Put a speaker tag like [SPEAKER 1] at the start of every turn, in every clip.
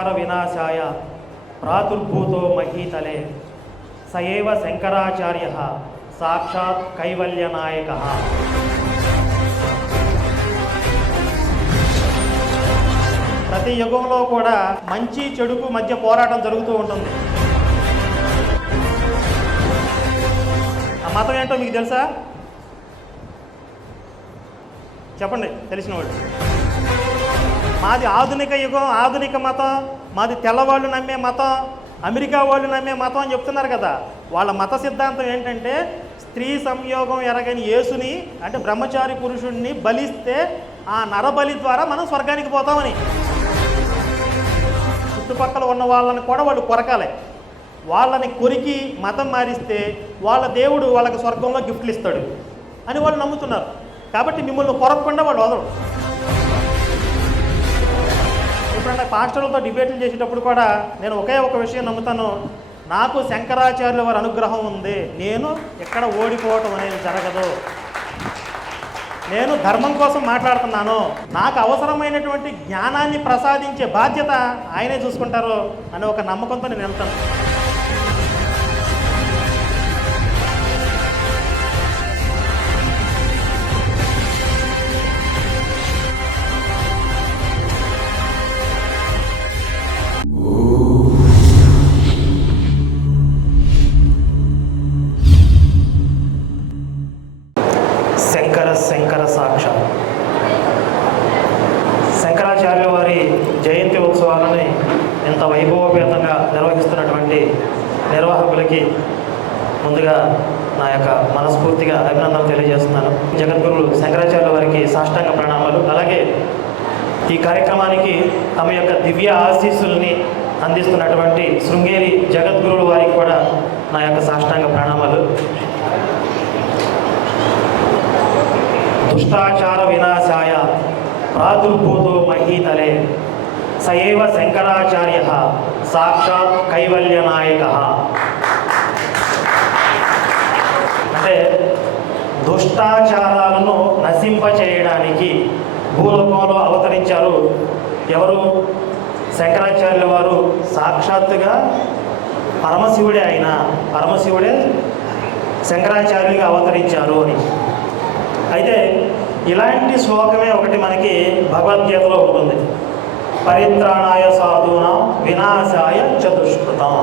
[SPEAKER 1] సంసార వినాశాయ ప్రాతుర్భూతో మహీతలే. సయేవ శంకరాచార్య సాక్షాత్ కైవల్యనాయక. ప్రతి యుగంలో కూడా మంచి చెడుకు మధ్య పోరాటం జరుగుతూ ఉంటుంది. ఆ మతం ఏంటో మీకు తెలుసా? చెప్పండి తెలిసిన వాళ్ళు. మాది ఆధునిక యుగం ఆధునిక మతం. మాది తెల్లవాళ్ళు నమ్మే మతం అమెరికా వాళ్ళు నమ్మే మతం అని చెప్తున్నారు కదా. వాళ్ళ మత సిద్ధాంతం ఏంటంటే స్త్రీ సంయోగం ఎరగని యేసుని అంటే బ్రహ్మచారి పురుషుడిని బలిస్తే ఆ నరబలి ద్వారా మనం స్వర్గానికి పోతామని. చుట్టుపక్కల ఉన్న వాళ్ళని కూడా వాళ్ళు కొరకాలి. వాళ్ళని కొరికి మతం మారిస్తే వాళ్ళ దేవుడు వాళ్ళకి స్వర్గంలో గిఫ్ట్లు ఇస్తాడు అని వాళ్ళు నమ్ముతున్నారు. కాబట్టి మిమ్మల్ని కొరకకుండా వాళ్ళు వదలరు. ఎప్పుడన్నా పాస్టర్లతో డిబేట్లు చేసేటప్పుడు కూడా నేను ఒకే ఒక విషయం నమ్ముతాను. నాకు శంకరాచార్యుల వారి అనుగ్రహం ఉంది. నేను ఎక్కడ ఓడిపోవటం అనేది జరగదు. నేను ధర్మం కోసం మాట్లాడుతున్నాను. నాకు అవసరమైనటువంటి జ్ఞానాన్ని ప్రసాదించే బాధ్యత ఆయనే చూసుకుంటారు అనే ఒక నమ్మకంతో నేను వెళ్తాను. ఆశీస్సుల్ని అందిస్తున్నటువంటి శృంగేరి జగద్గురువుల వారికి కూడా నా యొక్క సాష్టాంగ ప్రణామాలు. దుష్టాచార వినాశాయ ప్రాదుర్భూతో మహీతలే సయవ శంకరాచార్య సాక్షాత్ కైవల్యనాయక అంటే దుష్టాచారాలను నశింపచేయడానికి భూలోకంలో అవతరించారు ఎవరు? శంకరాచార్యుల వారు సాక్షాత్తుగా పరమశివుడే ఆయన. పరమశివుడే శంకరాచార్యులుగా అవతరించారు అని. అయితే ఇలాంటి శ్లోకమే ఒకటి మనకి భగవద్గీతలో ఉంటుంది. పరిత్రాణాయ సాధూన వినాశాయ చతుష్కృతం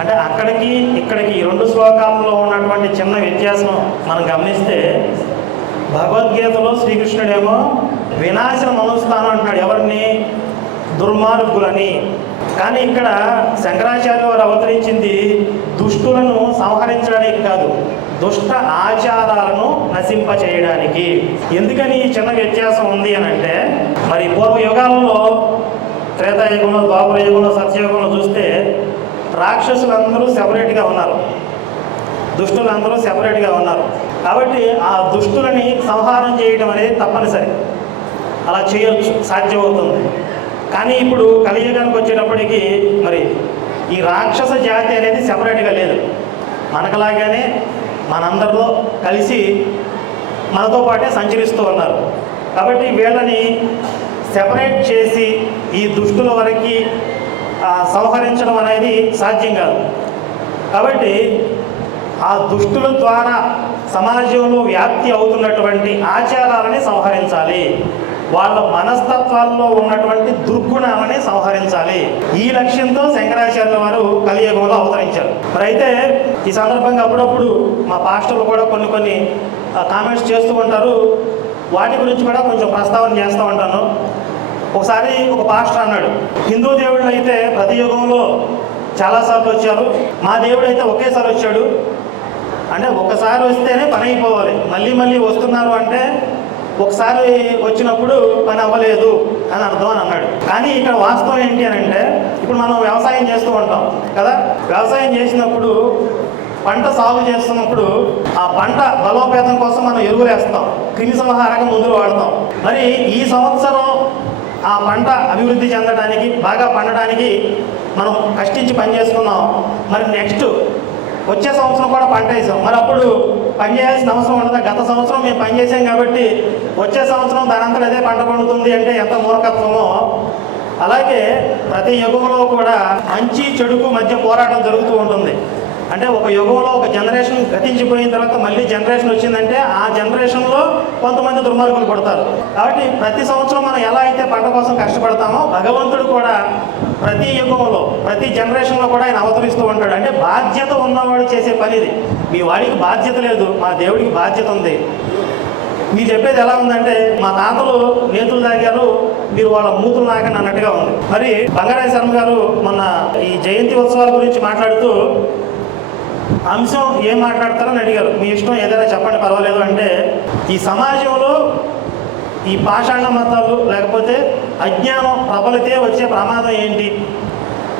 [SPEAKER 1] అంటే అక్కడికి ఇక్కడికి ఈ రెండు శ్లోకాలలో ఉన్నటువంటి చిన్న వ్యత్యాసం మనం గమనిస్తే భగవద్గీతలో శ్రీకృష్ణుడేమో వినాశనం అనుస్తాను అంటున్నాడు. ఎవరిని? దుర్మార్గులని. కానీ ఇక్కడ శంకరాచార్య వారు అవతరించింది దుష్టులను సంహరించడానికి కాదు దుష్ట ఆచారాలను నశింప చేయడానికి ఎందుకని ఈ చిన్న వ్యత్యాసం ఉంది అని అంటే మరి పూర్వ యుగాలలో త్రేతాయుగంలో ద్వాపర యుగంలో సత్యయుగంలో చూస్తే రాక్షసులందరూ సెపరేట్గా ఉన్నారు. దుష్టులందరూ సెపరేట్గా ఉన్నారు. కాబట్టి ఆ దుష్టులని సంహారం చేయడం అనేది తప్పనిసరి. అలా చేయొచ్చు సాధ్యమవుతుంది. కానీ ఇప్పుడు కలియుగానికి వచ్చేటప్పటికి మరి ఈ రాక్షస జాతి అనేది సెపరేట్గా లేదు. మనకలాగానే మనందరిలో కలిసి మనతో పాటే సంచరిస్తూ ఉన్నారు. కాబట్టి వీళ్ళని సెపరేట్ చేసి ఈ దుష్టుల వరకు సంహరించడం అనేది సాధ్యం కాదు. కాబట్టి ఆ దుష్టుల ద్వారా సమాజంలో వ్యాప్తి అవుతున్నటువంటి ఆచారాలని సంహరించాలి. వాళ్ళ మనస్తత్వాల్లో ఉన్నటువంటి దుర్గుణాలని సంహరించాలి. ఈ లక్ష్యంతో శంకరాచార్యుల వారు కలియుగంలో అవతరించారు. మరి అయితే ఈ సందర్భంగా అప్పుడప్పుడు మా పాస్టర్లు కూడా కొన్ని కొన్ని కామెంట్స్ చేస్తూ ఉంటారు. వాటి గురించి కూడా కొంచెం ప్రస్తావన చేస్తూ ఉంటాను. ఒకసారి ఒక పాస్టర్ అన్నాడు హిందూ దేవుళ్ళు అయితే ప్రతి యుగంలో చాలాసార్లు వచ్చారు. మా దేవుడు అయితే ఒకేసారి వచ్చాడు. అంటే ఒకసారి వస్తేనే పని అయిపోవాలి. మళ్ళీ మళ్ళీ వస్తున్నారు అంటే ఒకసారి వచ్చినప్పుడు పని అవ్వలేదు అని అర్థం అని అన్నాడు. కానీ ఇక్కడ వాస్తవం ఏంటి అని అంటే ఇప్పుడు మనం వ్యవసాయం చేస్తూ ఉంటాం కదా? వ్యవసాయం చేసినప్పుడు పంట సాగు చేస్తున్నప్పుడు ఆ పంట బలోపేతం కోసం మనం ఎరువులు వేస్తాం. క్రిమి సంహారక మందులు వాడతాం. మరి ఈ సంవత్సరం ఆ పంట అభివృద్ధి చెందడానికి బాగా పండడానికి మనం కష్టించి పని చేసుకున్నాం. మరి నెక్స్ట్ వచ్చే సంవత్సరం కూడా పంట వేసాం. మరి అప్పుడు పనిచేయాల్సిన అవసరం ఉండదు. గత సంవత్సరం మేము పనిచేసాం కాబట్టి వచ్చే సంవత్సరం దానంతా అదే పంట పండుతుంది అంటే ఎంత మూర్ఖత్వమో. అలాగే ప్రతి యుగంలో కూడా మంచి చెడుకు మధ్య పోరాటం జరుగుతూ ఉంటుంది. అంటే ఒక యుగంలో ఒక జనరేషన్ గతించిపోయిన తర్వాత మళ్ళీ జనరేషన్ వచ్చిందంటే ఆ జనరేషన్లో కొంతమంది దుర్మార్గులు పడతారు. కాబట్టి ప్రతి సంవత్సరం మనం ఎలా అయితే పంట కోసం కష్టపడతామో భగవంతుడు కూడా ప్రతి యుగంలో ప్రతి జనరేషన్లో కూడా ఆయన అవతరిస్తూ ఉంటాడు. అంటే బాధ్యత ఉన్నవాడు చేసే పని ఇది. మీ వాడికి బాధ్యత లేదు మా దేవుడికి బాధ్యత ఉంది. మీరు చెప్పేది ఎలా ఉందంటే మా తాతలు నేతులు తాగారు మీరు వాళ్ళ మూతులు నాకండి అన్నట్టుగా ఉంది. మరి బంగారాయ శర్మ గారు మొన్న ఈ జయంతి ఉత్సవాల గురించి మాట్లాడుతూ అంశం ఏం మాట్లాడతారని అడిగారు. మీ ఇష్టం ఏదైనా చెప్పండి పర్వాలేదు అంటే ఈ సమాజంలో ఈ పాషాణ మతాలు లేకపోతే అజ్ఞానం ప్రబలితే వచ్చే ప్రమాదం ఏంటి?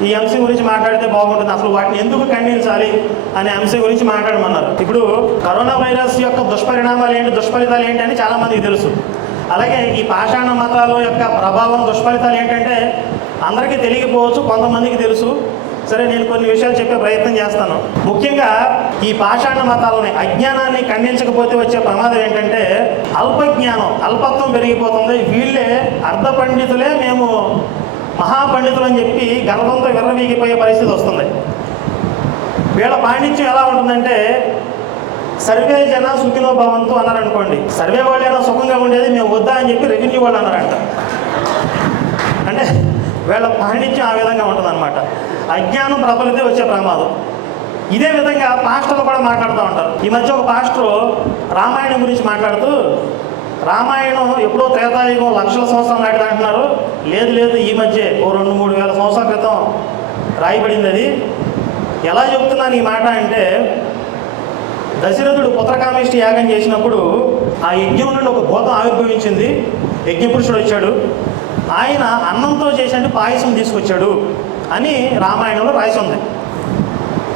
[SPEAKER 1] ఈ అంశం గురించి మాట్లాడితే బాగుంటుంది. అసలు వాటిని ఎందుకు ఖండించాలి అనే అంశం గురించి మాట్లాడమన్నారు. ఇప్పుడు కరోనా వైరస్ యొక్క దుష్పరిణామాలు ఏంటి దుష్ఫలితాలు ఏంటి అని చాలామందికి తెలుసు. అలాగే ఈ పాషాణ మతాల యొక్క ప్రభావం దుష్ఫలితాలు ఏంటంటే అందరికీ తెలియకపోవచ్చు కొంతమందికి తెలుసు. సరే నేను కొన్ని విషయాలు చెప్పే ప్రయత్నం చేస్తాను. ముఖ్యంగా ఈ పాషాణ మతాలని అజ్ఞానాన్ని ఖండించకపోతే వచ్చే ప్రమాదం ఏంటంటే అల్పజ్ఞానం అల్పత్వం పెరిగిపోతుంది. వీళ్ళే అర్ధ పండితులే మేము మహాపండితులు అని చెప్పి గర్వంతో విర్రవీగిపోయే పరిస్థితి వస్తుంది. వీళ్ళ పాండిత్యం ఎలా ఉంటుందంటే సర్వే జన సుఖినో భవంతు అన్నారనుకోండి. సర్వే వాళ్ళైనా సుఖంగా ఉండేది మేము వద్దా అని చెప్పి రెవెన్యూ వాళ్ళు అన్నారంట. అంటే వీళ్ళ పాండిత్యం ఆ విధంగా ఉంటుందన్నమాట. అజ్ఞానం ప్రబలితే వచ్చే ప్రమాదం. ఇదే విధంగా పాస్టర్లు కూడా మాట్లాడుతూ ఉంటారు. ఈ మధ్య ఒక పాస్టర్ రామాయణం గురించి మాట్లాడుతూ రామాయణం ఎప్పుడో త్రేతాయుగం లక్షల సంవత్సరాలు నాటిది అంటున్నారు. లేదు లేదు ఈ మధ్య ఓ రెండు మూడు వేల సంవత్సరాల క్రితం రాయబడింది అది ఎలా చెప్తున్నాను ఈ మాట అంటే దశరథుడు పుత్రకామేష్టి యాగం చేసినప్పుడు ఆ యజ్ఞం నుండి ఒక భూతం ఆవిర్భవించింది. యజ్ఞపురుషుడు వచ్చాడు. ఆయన అన్నంతో చేసేటువంటి పాయసం తీసుకొచ్చాడు అని రామాయణంలో రాసి ఉంది.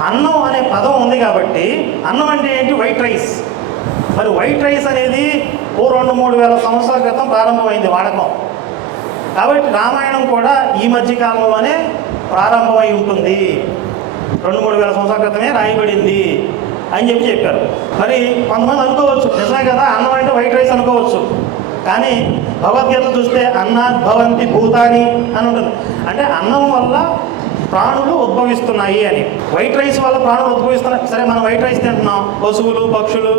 [SPEAKER 1] అన్నం అనే పదం ఉంది కాబట్టి అన్నం అంటే ఏంటి? వైట్ రైస్ మరి వైట్ రైస్ అనేది ఓ రెండు మూడు వేల సంవత్సరాల క్రితం ప్రారంభమైంది వాడకం. కాబట్టి రామాయణం కూడా ఈ మధ్య కాలంలోనే ప్రారంభమై ఉంటుంది. రెండు మూడు వేల సంవత్సరాల క్రితమే రాయబడింది అని చెప్పి చెప్పారు. మరి కొంతమంది అనుకోవచ్చు నిజమే కదా? అన్నం అంటే వైట్ రైస్ అనుకోవచ్చు. కానీ భగవద్గీత చూస్తే అన్న భవంతి భూతాని అని ఉంటుంది. అంటే అన్నం వల్ల ప్రాణులు ఉద్భవిస్తున్నాయి అని. వైట్ రైస్ వల్ల ప్రాణులు ఉద్భవిస్తున్నాయి. సరే మనం వైట్ రైస్ తింటున్నాం. పశువులు పక్షులు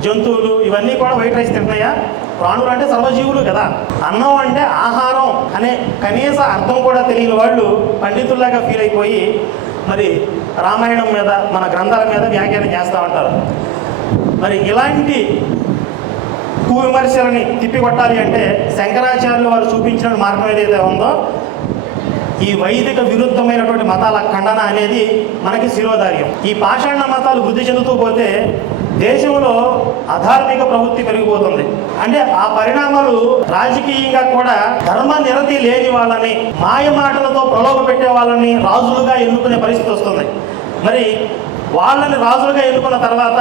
[SPEAKER 1] జంతువులు ఇవన్నీ కూడా వైట్ రైస్ తింటున్నాయా? ప్రాణులు అంటే సర్వజీవులు కదా. అన్నం అంటే ఆహారం అనే కనీస అర్థం కూడా తెలియని వాళ్ళు పండితుల్లాగా ఫీల్ అయిపోయి మరి రామాయణం మీద మన గ్రంథాల మీద వ్యాఖ్యానం చేస్తూ ఉంటారు. మరి ఇలాంటి కువిమర్శలని తిప్పికొట్టాలి అంటే శంకరాచార్యులు వారు చూపించిన మార్గం ఏదైతే ఉందో ఈ వైదిక విరుద్ధమైనటువంటి మతాల ఖండన అనేది మనకి శిరోధార్యం. ఈ పాషాణ మతాలు వృద్ధి చెందుతూ పోతే దేశంలో అధార్మిక ప్రవృత్తి పెరిగిపోతుంది. అంటే ఆ పరిణామాలు రాజకీయంగా కూడా ధర్మ నిరతి లేని వాళ్ళని మాయ మాటలతో ప్రలోభ పెట్టే వాళ్ళని రాజులుగా ఎన్నుకునే పరిస్థితి వస్తుంది. మరి వాళ్ళని రాజులుగా ఎన్నుకున్న తర్వాత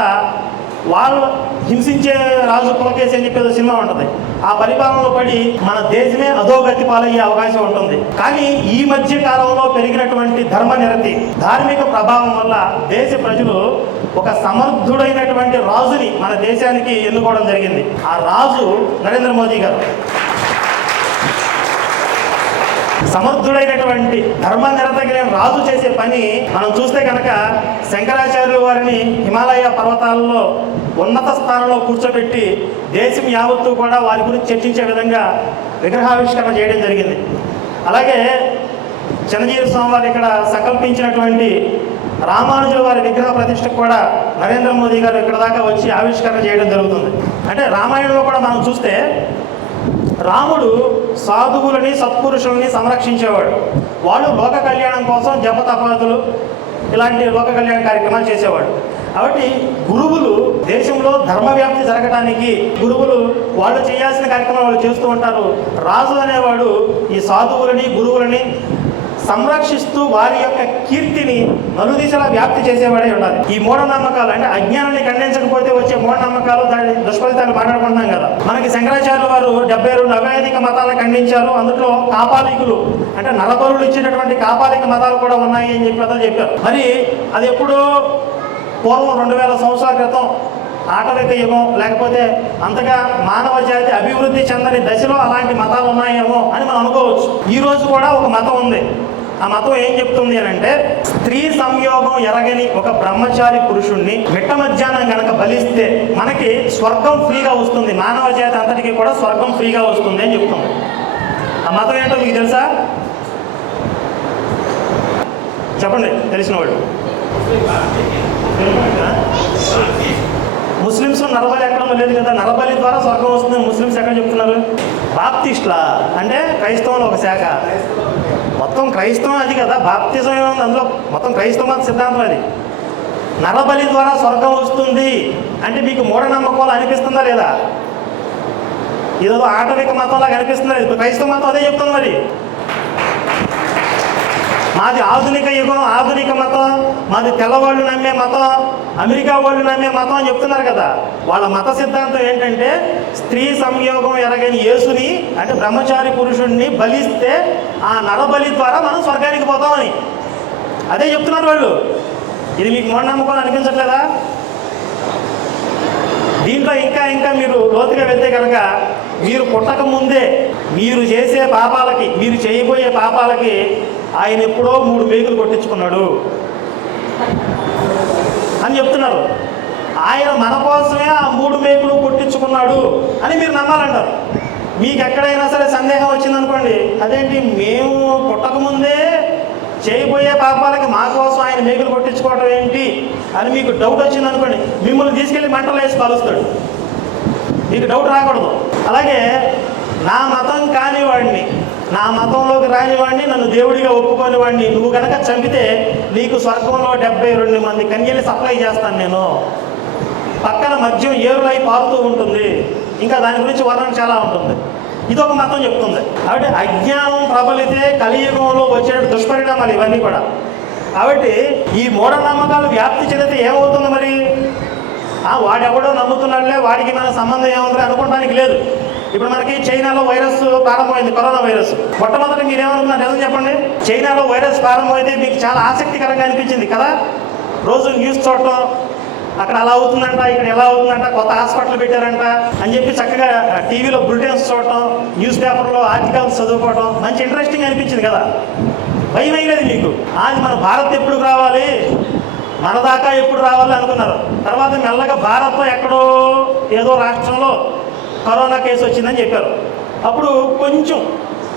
[SPEAKER 1] వాళ్ళు హింసించే రాజు పులకేసి అని చెప్పేది సినిమా ఉంటుంది. ఆ పరిపాలనలో పడి మన దేశమే అధోగతి పాలయ్యే అవకాశం ఉంటుంది. కానీ ఈ మధ్య కాలంలో పెరిగినటువంటి ధర్మ నిరతి ధార్మిక ప్రభావం వల్ల దేశ ప్రజలు ఒక సమర్థుడైనటువంటి రాజుని మన దేశానికి ఎన్నుకోవడం జరిగింది. ఆ రాజు నరేంద్ర మోదీ గారు. సమర్థుడైనటువంటి ధర్మ నిరతగిన రాజు చేసే పని మనం చూస్తే కనుక శంకరాచార్యులు వారిని హిమాలయ పర్వతాలలో ఉన్నత స్థానంలో కూర్చోబెట్టి దేశం యావత్తు కూడా వారి గురించి చర్చించే విధంగా విగ్రహావిష్కరణ చేయడం జరిగింది. అలాగే చిన్నజీవి స్వామి వారు ఇక్కడ సంకల్పించినటువంటి రామానుజుల వారి విగ్రహ ప్రతిష్టకు కూడా నరేంద్ర మోదీ గారు ఇక్కడ దాకా వచ్చి ఆవిష్కరణ చేయడం జరుగుతుంది. అంటే రామాయణంలో కూడా మనం చూస్తే రాముడు సాధువులని సత్పురుషులని సంరక్షించేవాడు. వాళ్ళు లోక కళ్యాణం కోసం జపతపాదులు ఇలాంటి లోక కళ్యాణ కార్యక్రమాలు చేసేవాడు. కాబట్టి గురువులు దేశంలో ధర్మవ్యాప్తి జరగడానికి గురువులు వాళ్ళు చేయాల్సిన కార్యక్రమాలు వాళ్ళు చేస్తూ ఉంటారు. రాజు అనేవాడు ఈ సాధువులని గురువులని సంరక్షిస్తూ వారి యొక్క కీర్తిని నలుదిశలా వ్యాప్తి చేసేవాడే ఉండాలి. ఈ మూఢనమ్మకాలు అంటే అజ్ఞానాన్ని ఖండించకపోతే వచ్చే మూఢనమ్మకాలు దాని దుష్ఫలితాలు మాట్లాడుకుంటున్నాం కదా. మనకి శంకరాచార్యుల వారు డెబ్బై రెండు అవైదిక మతాలను ఖండించారు. అందులో కాపాలికులు అంటే నరబరులు ఇచ్చినటువంటి కాపాలిక మతాలు కూడా ఉన్నాయి అని చెప్పి అతను చెప్పారు. మరి అది ఎప్పుడో పూర్వం రెండు వేల సంవత్సరాల క్రితం ఆటవిక యుగం లేకపోతే అంతగా మానవ జాతి అభివృద్ధి చెందని దశలో అలాంటి మతాలు ఉన్నాయేమో అని మనం అనుకోవచ్చు. ఈ రోజు కూడా ఒక మతం ఉంది. ఆ మతం ఏం చెప్తుంది అని అంటే స్త్రీ సంయోగం ఎరగని ఒక బ్రహ్మచారి పురుషుణ్ణి మిట్ట మధ్యాహ్నం గనక బలిస్తే మనకి స్వర్గం ఫ్రీగా వస్తుంది. మానవ జాతి అంతటికి కూడా స్వర్గం ఫ్రీగా వస్తుంది అని చెప్తుంది. ఆ మతం ఏంటో మీకు తెలుసా? చెప్పండి తెలిసిన వాళ్ళు. ముస్లిమ్స్ నరబలి ఎక్కడ లేదు కదా. నరబలి ద్వారా స్వర్గం వస్తుందని ముస్లిమ్స్ ఎక్కడ చెప్తున్నారు? బాప్తిస్ట్లా? అంటే క్రైస్తవంలో ఒక శాఖ. మొత్తం క్రైస్తవం అది కదా. బాప్తిజం ఏముంది? అందులో మొత్తం క్రైస్తవ మత సిద్ధాంతం అది. నరబలి ద్వారా స్వర్గం వస్తుంది అంటే మీకు మూఢనమ్మకంలో అనిపిస్తుందా లేదా? ఏదో ఆటవిక మతంలాగా అనిపిస్తుంది క్రైస్తవ మతం అదే చెప్తుంది మరి. మాది ఆధునిక యుగం ఆధునిక మతం. మాది తెల్లవాళ్ళు నమ్మే మతం అమెరికా వాళ్ళు నమ్మే మతం అని చెప్తున్నారు కదా. వాళ్ళ మత సిద్ధాంతం ఏంటంటే స్త్రీ సంయోగం ఎరగని యేసుని అంటే బ్రహ్మచారి పురుషుణ్ణి బలిస్తే ఆ నరబలి ద్వారా మనం స్వర్గానికి పోతామని. అదే చెప్తున్నారు వాళ్ళు. ఇది మీకు మూఢనమ్మకం అనిపించట్లేదా? దీంట్లో ఇంకా ఇంకా మీరు లోతుగా వెళ్తే కనుక మీరు పుట్టక ముందే మీరు చేసే పాపాలకి మీరు చేయబోయే పాపాలకి ఆయన ఎప్పుడో మూడు మేకులు కొట్టించుకున్నాడు. అని చెప్తున్నారు. ఆయన మన కోసమే ఆ మూడు మేకులు కొట్టించుకున్నాడు అని మీరు నమ్మాలంటారు. మీకు ఎక్కడైనా సరే సందేహం వచ్చిందనుకోండి అదేంటి? మేము పుట్టకముందే చేయబోయే పాపాలకి మా కోసం ఆయన మేకులు కొట్టించుకోవడం ఏంటి అని మీకు డౌట్ వచ్చింది అనుకోండి మిమ్మల్ని తీసుకెళ్ళి మంటలు వేసి కలుస్తాడు. మీకు డౌట్ రాకూడదు. అలాగే నా మతం కానివాడిని నా మతంలోకి రానివాడిని నన్ను దేవుడిగా ఒప్పుకోనివాడిని నువ్వు కనుక చంపితే నీకు స్వర్గంలో డెబ్బై రెండు మంది కన్యలు సప్లై చేస్తాను నేను. పక్కన మద్యం ఏరులై పారుతూ ఉంటుంది. ఇంకా దాని గురించి వర్ణన చాలా ఉంటుంది. ఇది ఒక మతం చెప్తుంది. కాబట్టి అజ్ఞానం ప్రబలితే కలియుగంలో వచ్చే దుష్పరిణామాలు ఇవన్నీ కూడా. కాబట్టి ఈ మూఢనమ్మకాలు వ్యాప్తి చెందితే ఏమవుతుంది మరి? వాడెవడో నమ్ముతున్నాడులే వాడికి మన సంబంధం ఏముంది అనుకోవడానికి లేదు. ఇప్పుడు మనకి చైనాలో వైరస్ ప్రారంభమైంది కరోనా వైరస్. మొట్టమొదటి మీరు ఏమనుకున్నారు నిజం చెప్పండి? చైనాలో వైరస్ ప్రారంభమైతే మీకు చాలా ఆసక్తికరంగా అనిపించింది కదా? రోజు న్యూస్ చూడటం అక్కడ అలా అవుతుందంట ఇక్కడ ఎలా అవుతుందంట కొత్త హాస్పిటల్ పెట్టారంట అని చెప్పి చక్కగా టీవీలో బులెటిన్స్ చూడటం న్యూస్ పేపర్లో ఆర్టికల్స్ చదువుకోవటం మంచి ఇంట్రెస్టింగ్ అనిపించింది కదా? భయం మీకు. అది మన భారత్ ఎప్పుడు రావాలి? మన దాకా ఎప్పుడు రావాలి అనుకున్నారు. తర్వాత మెల్లగా భారత్లో ఎక్కడో ఏదో రాష్ట్రంలో కరోనా కేసు వచ్చిందని చెప్పారు. అప్పుడు కొంచెం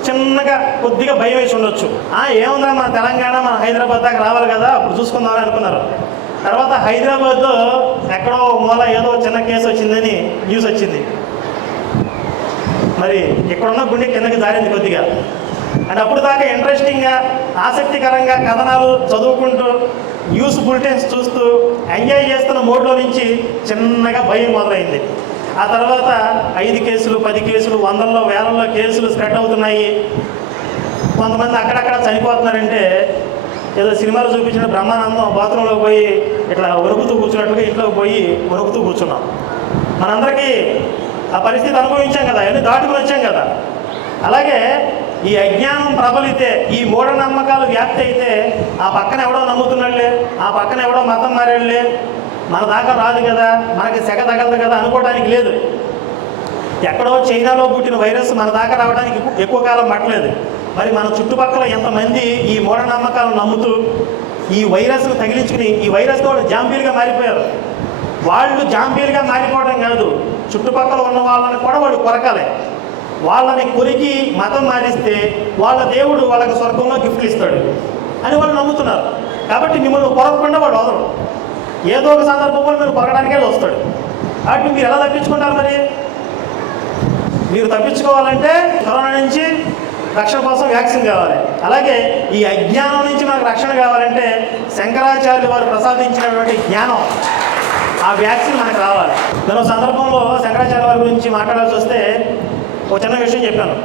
[SPEAKER 1] చిన్నగా కొద్దిగా భయం వేసి ఉండొచ్చు. ఏముందా ఏముందిరా మన తెలంగాణ మన హైదరాబాద్ దాకా రావాలి కదా అప్పుడు చూసుకుందామని అనుకున్నారు. తర్వాత హైదరాబాద్లో ఎక్కడో మూల ఏదో చిన్న కేసు వచ్చిందని న్యూస్ వచ్చింది. మరి ఎక్కడున్న గుండె కిందకి జారింది కొద్దిగా. అండ్ అప్పుడు దాకా ఇంట్రెస్టింగ్గా ఆసక్తికరంగా కథనాలు చదువుకుంటూ న్యూస్ బులెటిన్స్ చూస్తూ ఎంజాయ్ చేస్తున్న మోడ్లో నుంచి చిన్నగా భయం మొదలైంది. ఆ తర్వాత ఐదు కేసులు పది కేసులు వందల్లో వేలల్లో కేసులు స్ప్రెడ్ అవుతున్నాయి. కొంతమంది అక్కడక్కడ చనిపోతున్నారంటే ఏదో సినిమాలు చూపించిన బ్రహ్మానందం బాత్రూంలో పోయి ఇట్లా వణుకుతూ కూర్చున్నట్టుగా ఇంట్లో పోయి వణుకుతూ కూర్చున్నాం. మనందరికీ ఆ పరిస్థితి అనుభవించాం కదా అన్ని దాటుకుని వచ్చాం కదా. అలాగే ఈ అజ్ఞానం ప్రబలితే ఈ మూఢనమ్మకాలు వ్యాప్తి అయితే ఆ పక్కన ఎవడో నమ్ముతున్నాడులే ఆ పక్కన ఎవడో మతం మారాడులే మన దాకా రాదు కదా మనకి సెగ తగలదు కదా అనుకోవడానికి లేదు. ఎక్కడో చైనాలో పుట్టిన వైరస్ మన దాకా రావడానికి ఎక్కువ కాలం పట్టలేదు. మరి మన చుట్టుపక్కల ఎంతమంది ఈ మూఢనమ్మకాలను నమ్ముతూ ఈ వైరస్ను తగిలించుకుని ఈ వైరస్తో జాంబీలుగా మారిపోయారు. వాళ్ళు జాంబీలుగా మారిపోవడం కాదు చుట్టుపక్కల ఉన్న వాళ్ళని కూడా వాళ్ళు కొరకాలి. వాళ్ళని కొరికి మతం మారిస్తే వాళ్ళ దేవుడు వాళ్ళకి స్వర్గంలో గిఫ్ట్లు ఇస్తాడు అని వాళ్ళు నమ్ముతున్నారు. కాబట్టి మిమ్మల్ని కొరకకుండా వాడు వదలడు. ఏదో ఒక సందర్భంలో మీరు కొరకడానికే వస్తాడు. కాబట్టి మీరు ఎలా తప్పించుకుంటారు మరి? మీరు తప్పించుకోవాలంటే కరోనా నుంచి రక్షణ కోసం వ్యాక్సిన్ కావాలి. అలాగే ఈ అజ్ఞానం నుంచి మనకు రక్షణ కావాలంటే శంకరాచార్యులు వారు ప్రసాదించినటువంటి జ్ఞానం ఆ వ్యాక్సిన్ మనకు రావాలి. మరో సందర్భంలో శంకరాచార్య వారి గురించి మాట్లాడాల్సి వస్తే ఒక చిన్న విషయం చెప్పాను.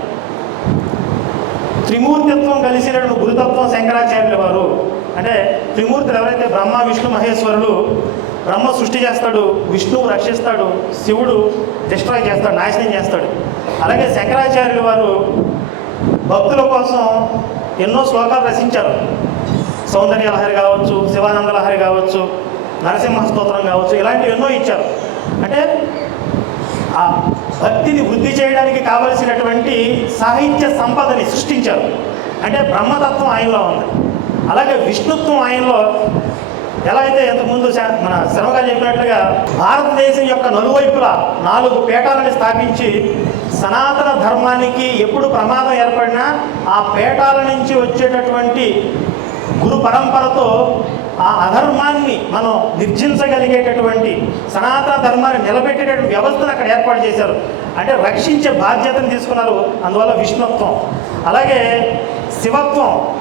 [SPEAKER 1] త్రిమూర్తిత్వం కలిసినటువంటి గురుతత్వం శంకరాచార్యుల వారు. అంటే త్రిమూర్తులు ఎవరైతే బ్రహ్మ విష్ణు మహేశ్వరులు బ్రహ్మ సృష్టి చేస్తాడు విష్ణువు రక్షిస్తాడు శివుడు డిస్ట్రాయ్ చేస్తాడు నాశనం చేస్తాడు. అలాగే శంకరాచార్యుల వారు భక్తుల కోసం ఎన్నో శ్లోకాలు రచించారు. సౌందర్య లహరి కావచ్చు శివానంద లహరి కావచ్చు నరసింహ స్తోత్రం కావచ్చు ఇలాంటివి ఎన్నో ఇచ్చారు. అంటే భక్తిని వృద్ధి చేయడానికి కావలసినటువంటి సాహిత్య సంపదని సృష్టించారు. అంటే బ్రహ్మతత్వం ఆయనలో ఉంది. అలాగే విష్ణుత్వం ఆయనలో ఎలా అయితే ఇంతకుముందు మన శ్రమగా చెప్పినట్లుగా భారతదేశం యొక్క నలువైపులా నాలుగు పీఠాలను స్థాపించి సనాతన ధర్మానికి ఎప్పుడు ప్రమాదం ఏర్పడినా ఆ పీఠాల నుంచి వచ్చేటటువంటి గురు పరంపరతో ఆ అధర్మాన్ని మనం నిర్జించగలిగేటటువంటి సనాతన ధర్మాన్ని నిలబెట్టేటటువంటి వ్యవస్థను అక్కడ ఏర్పాటు చేశారు. అంటే రక్షించే బాధ్యతను తీసుకున్నారు అందువల్ల విష్ణుత్వం. అలాగే శివత్వం.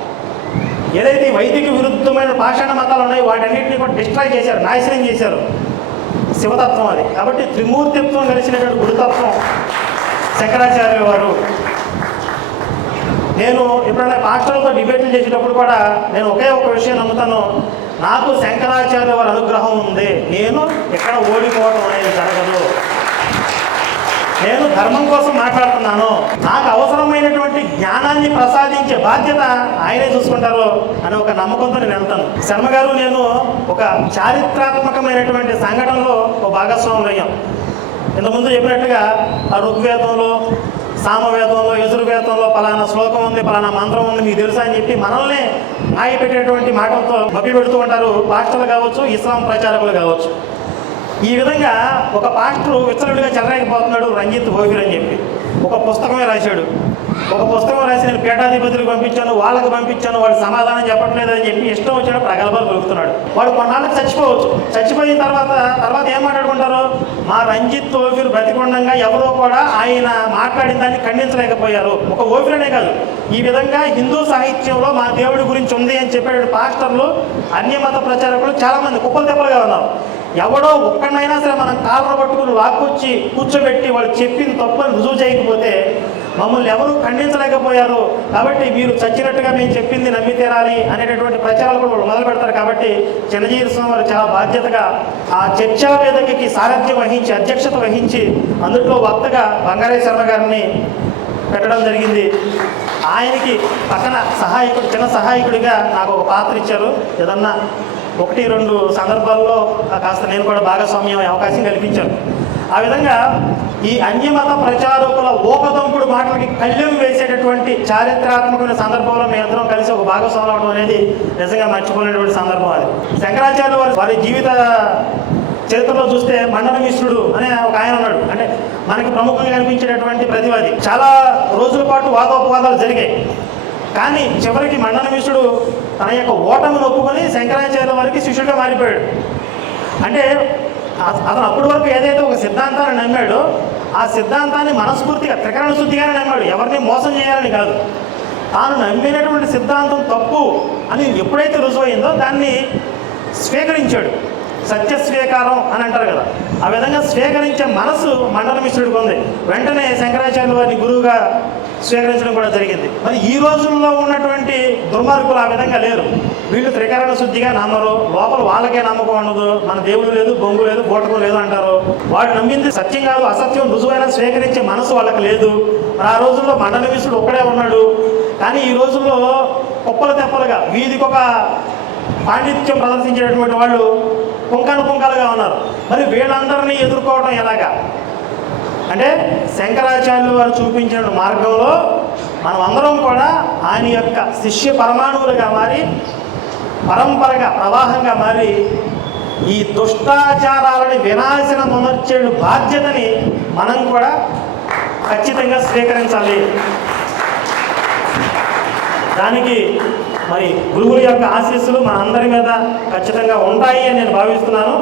[SPEAKER 1] ఏదైతే వైదిక విరుద్ధమైన పాషాణ మతాలు ఉన్నాయో వాటన్నిటిని కూడా డిస్ట్రాయ్ చేశారు నాశనం చేశారు. శివతత్వం అది. కాబట్టి త్రిమూర్తిత్వం కలిసినటువంటి గురుతత్వం శంకరాచార్య వారు. నేను ఎప్పుడైనా పాస్టర్లతో డిబేట్లు చేసేటప్పుడు కూడా నేను ఒకే ఒక విషయం నమ్ముతాను. నాకు శంకరాచార్య వారి అనుగ్రహం ఉంది. నేను ఎక్కడ ఓడిపోవడం అనేది జరగదు. నేను ధర్మం కోసం మాట్లాడుతున్నాను. నాకు అవసరమైనటువంటి జ్ఞానాన్ని ప్రసాదించే బాధ్యత ఆయనే చూసుకుంటారు అని ఒక నమ్మకంతో నేను వెళ్తాను. శర్మ గారు నేను ఒక చారిత్రాత్మకమైనటువంటి సంఘటనలో ఒక భాగస్వాములు అయ్యాం ఇంతకుముందు చెప్పినట్టుగా ఆ ఋగ్వేదంలో సామవేదంలో యజుర్వేదంలో పలానా శ్లోకం ఉంది పలానా మంత్రం ఉంది మీకు తెలుసా అని చెప్పి మనల్ని మాయ పెట్టేటువంటి మాటలతో మభ్య పెడుతూ ఉంటారు పాస్టర్లు కావచ్చు ఇస్లాం ప్రచారకులు కావచ్చు. ఈ విధంగా ఒక పాస్టర్ విచ్చలుడిగా చెలరేకపోతున్నాడు రంజిత్ భోగిర్ అని చెప్పి. ఒక పుస్తకమే రాశాడు. ఒక పుస్తకం రాసి నేను పీఠాధిపతులకు పంపించాను వాళ్ళకి పంపించాను వాళ్ళు సమాధానం చెప్పట్లేదు అని చెప్పి ఇష్టం వచ్చిన ప్రగల్భాలు పలుకుతున్నాడు వాడు కొన్నాళ్ళకి చచ్చిపోవచ్చు. చచ్చిపోయిన తర్వాత తర్వాత ఏం మాట్లాడుకుంటారు? మా రంజిత్ ఓఫీర్ బ్రతికొండంగా ఎవరో కూడా ఆయన మాట్లాడిన దాన్ని ఖండించలేకపోయారు. ఒక ఓఫీరనే కాదు. ఈ విధంగా హిందూ సాహిత్యంలో మా దేవుడి గురించి ఉంది అని చెప్పాడు పాస్టర్లు అన్యమత ప్రచారకులు చాలామంది కుప్పలు దెబ్బలుగా ఉన్నారు. ఎవడో ఒక్కడైనా సరే మనం కాళ్ళ పట్టుకుని లాక్కొచ్చి కూర్చోబెట్టి వాళ్ళు చెప్పింది తప్పని రుజువు చేయకపోతే మమ్మల్ని ఎవరు ఖండించలేకపోయారు. కాబట్టి మీరు చచ్చినట్టుగా మేము చెప్పింది నమ్మి తీరాలి అనేటటువంటి ప్రచారాలు కూడా మొదలు పెడతారు. కాబట్టి చిన్నజీవి స్వామి వారు చాలా బాధ్యతగా ఆ చర్చా వేదికకి సారథ్యం వహించి అధ్యక్షత వహించి అందులో వక్తగా బంగారే శర్మ గారిని పెట్టడం జరిగింది. ఆయనకి పక్కన సహాయకుడు చిన్న సహాయకుడిగా నాకు ఒక పాత్ర ఇచ్చారు. ఏదన్నా ఒకటి రెండు సందర్భాల్లో కాస్త నేను కూడా భాగస్వామ్యం అవకాశం కల్పించాను. ఆ విధంగా ఈ అన్యమత ప్రచారకుల ఓకదంపుడు మాటలకి కళ్ళెం వేసేటటువంటి చారిత్రాత్మకమైన సందర్భంలో మేమిద్దరం కలిసి ఒక భాగస్వామ్యం అవడం అనేది నిజంగా మర్చిపోలేనటువంటి సందర్భం అది. శంకరాచార్య వారి వారి జీవిత చరిత్రలో చూస్తే మండల మిశ్రుడు అనే ఒక ఆయన ఉన్నాడు. అంటే మనకి ప్రముఖంగా కనిపించేటటువంటి ప్రతివాది. చాలా రోజుల పాటు వాదోపవాదాలు జరిగాయి. కానీ చివరికి మండల మిశ్రుడు తన యొక్క ఓటమిని ఒప్పుకొని శంకరాచార్య వారికి శిష్యుడిగా మారిపోయాడు. అంటే అతను అప్పటి వరకు ఏదైతే ఒక సిద్ధాంతాన్ని నమ్మాడో ఆ సిద్ధాంతాన్ని మనస్ఫూర్తిగా త్రికరణ శుద్ధిగానే నమ్మాడు. ఎవరిని మోసం చేయాలని కాదు. తాను నమ్మినటువంటి సిద్ధాంతం తప్పు అని ఎప్పుడైతే రుజువైందో దాన్ని స్వీకరించాడు. సత్య స్వీకారం అని అంటారు కదా. ఆ విధంగా స్వీకరించే మనసు మండల మిశ్రుడికి ఉంది. వెంటనే శంకరాచార్యుల వారిని గురువుగా స్వీకరించడం కూడా జరిగింది. మరి ఈ రోజుల్లో ఉన్నటువంటి దుర్మార్గులు ఆ విధంగా లేరు. వీళ్ళు త్రికరణ శుద్ధిగా నమ్మరు. లోపల వాళ్ళకే నమ్మకం ఉండదు. మన దేవుడు లేదు బొంగు లేదు బోటకం లేదు అంటారు. వాడు నమ్మింది సత్యం కాదు అసత్యం రుజువైన స్వీకరించే మనసు వాళ్ళకి లేదు. మరి ఆ రోజుల్లో మండల మిశ్రుడు ఒక్కడే ఉన్నాడు. కానీ ఈ రోజుల్లో కుప్పలు తెప్పలుగా వీధికి ఒక పాండిత్యం ప్రదర్శించేటటువంటి వాళ్ళు పుంకాను పుంకలుగా ఉన్నారు. మరి వీళ్ళందరినీ ఎదుర్కోవడం ఎలాగా? అంటే శంకరాచార్యులు వారు చూపించిన మార్గంలో మనం అందరం కూడా ఆయన యొక్క శిష్య పరమాణువులుగా మారి పరంపరగా ప్రవాహంగా మారి ఈ దుష్టాచారాలని వినాశనం అమర్చే బాధ్యతని మనం కూడా ఖచ్చితంగా స్వీకరించాలి. దానికి మరి గురువుల యొక్క ఆశీస్సులు మన అందరి మీద ఖచ్చితంగా ఉంటాయి అని నేను భావిస్తున్నాను.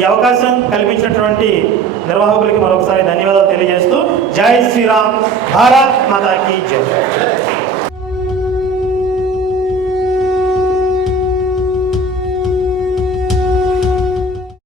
[SPEAKER 1] ఈ అవకాశం కల్పించినటువంటి నిర్వాహకులకి మరొకసారి ధన్యవాదాలు తెలియజేస్తూ జై శ్రీరామ్ భారత్ మాతాకి జై.